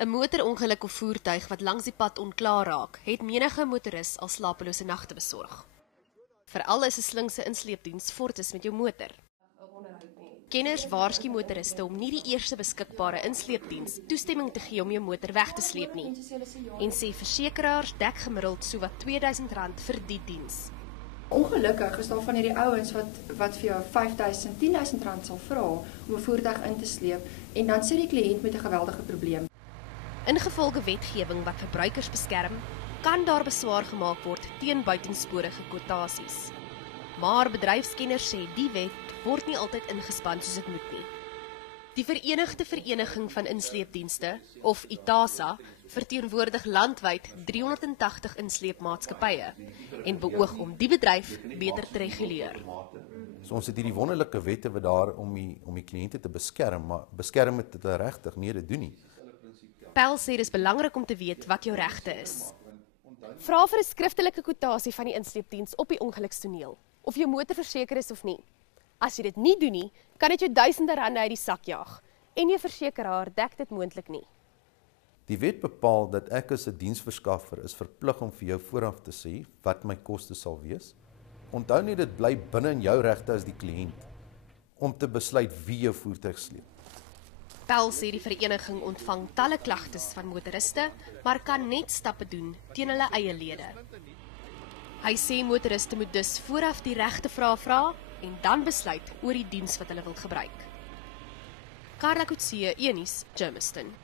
'n Motorongeluk of voertuig wat langs die pad onklaar raak, het menige motoris al slapelose nagte besorg. Veral as 'n slinkse insleepdiens fort is met jou motor. Kenners waarsku motoriste om nie die eerste beskikbare insleepdiens toestemming te gee om jou motor weg te sleep nie. En sê versekeraars dek gemiddeld sowat R2000 vir die diens. Ongelukkig is daar van hierdie ouens wat vir jou R5000, R10.000 sal vra om 'n voertuig in te sleep en dan sit die kliënt met 'n geweldige probleem. Ingevolge wetgewing wat verbruikers beskerm, kan daar beswaar gemaak word teen buitensporige kwotasies. Maar bedryfskenners sê die wet word nie altyd ingespan soos dit moet nie. Die Verenigde Vereniging van Insleepdienste, of ITASA, verteenwoordig landwyd 380 insleepmaatskappye en beoog om die bedryf beter te reguleer. So ons het hierdie wonderlike wette wat daar om die kliënte te beskerm, maar beskerm dit regtig nie dit doen nie. Pel sê dis belangrik om te weet wat jou regte is. Vra vir 'n skriftelike kwotasie van die insleepdiens op die ongelukstoneel, of jou motor verseker is of nie. As jy dit nie doen nie, kan dit jou duisende rande uit die sak jaag en jou versekeraar dek dit moontlik nie. Die wet bepaal dat ek as 'n diensverskaffer is verplig om vir jou vooraf te sê wat my koste sal wees. Onthou net dit bly binne in jou regte as die kliënt om te besluit wie jou voertuig sleep. Pel sê die vereniging ontvang talle klagtes van motoriste, maar kan net stappe doen teen hulle eie lede. Hy sê motoriste moet dus vooraf die regte vrae vra en dan besluit oor die diens wat hulle wil gebruik. Carla Coetzee, Eunice, Germiston.